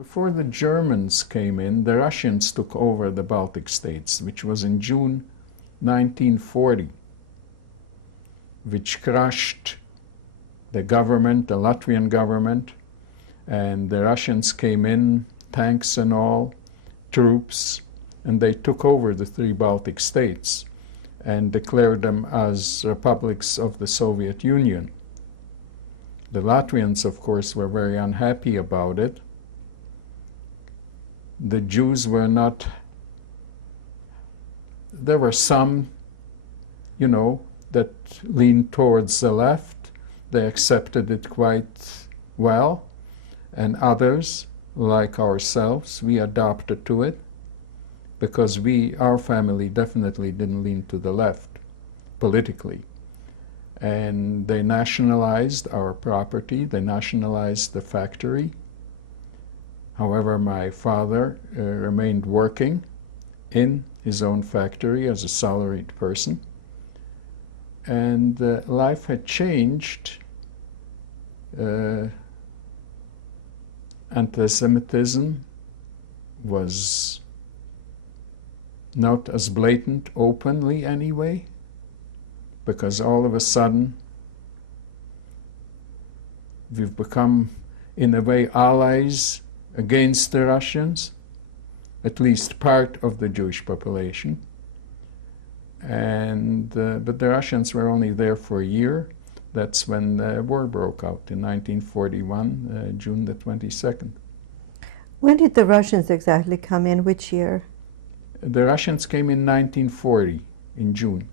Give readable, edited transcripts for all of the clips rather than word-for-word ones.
Before the Germans came in, the Russians took over the Baltic states, which was in June 1940, which crushed the government, the Latvian government, and the Russians came in, tanks and all, troops, and they took over the three Baltic states and declared them as republics of the Soviet Union. The Latvians, of course, were very unhappy about it. The Jews were not, there were some, you know, that leaned towards the left. They accepted it quite well, and others, like ourselves, we adopted to it because our family definitely didn't lean to the left politically. And they nationalized our property, they nationalized the factory. However, my father remained working in his own factory as a salaried person. And life had changed. Anti-Semitism was not as blatant openly anyway, because all of a sudden we've become, in a way, allies against the Russians, at least part of the Jewish population. And but the Russians were only there for a year. That's when the war broke out in 1941, June the 22nd. When did the Russians exactly come in? Which year? The Russians came in 1940, in June.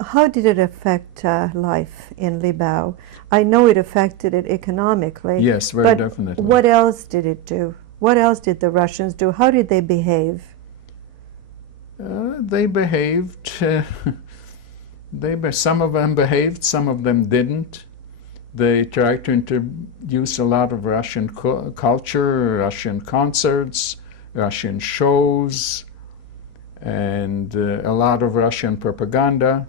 How did it affect life in Liepāja? I know it affected it economically. Yes, very definitely. What else did it do? What else did the Russians do? How did they behave? They behaved. Some of them behaved, some of them didn't. They tried to introduce a lot of Russian culture, Russian concerts, Russian shows, and a lot of Russian propaganda.